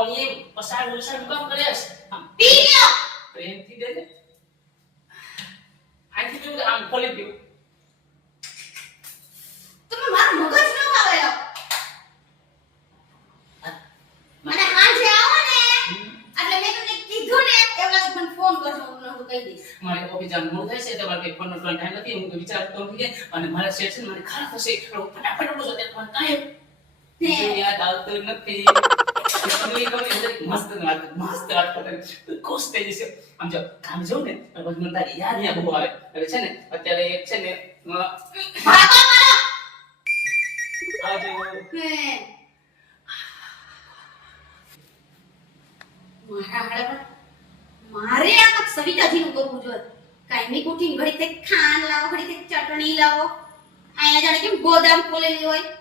પણ એ પસાર કામ કરે છે આમ પી લ્યો પ્રેમથી દે દે આથી કેવું આમ ખોલી દઉં તમે મારું મગજ ન ખાવેલો મને હાંજે આવો ને એટલે મેં તમને કીધું ને એવું લાગે મને ફોન કરજો હું નહોતું કહી દઈશ મારે ઓફિસ જવાનું મોડું થાય છે એટલે મારે ફોનનો ટાઈમ નથી હું વિચારતો નથી અને મારા સેશન મને ખરાબ થશે ફટાફટ ઉઠો છો એટલે મને કાંઈ યાદ આવતું નથી મસ્ત વાત કરે ખુશ થઈ જશે આમ જો કામ જો ને પછી મને તારી યાદ બહુ આવે એટલે છે ને અત્યારે એક છે ને ભાગો મારો આજે મારે આ કપ સવિતાજીનું કરવું જોઈએ કાયમી કુઠી ઘડી તે ખાંડ લાવો ઘડી તે ચટણી લાવો અહીંયા જાણે કેમ ગોદામ ખોલેલી હોય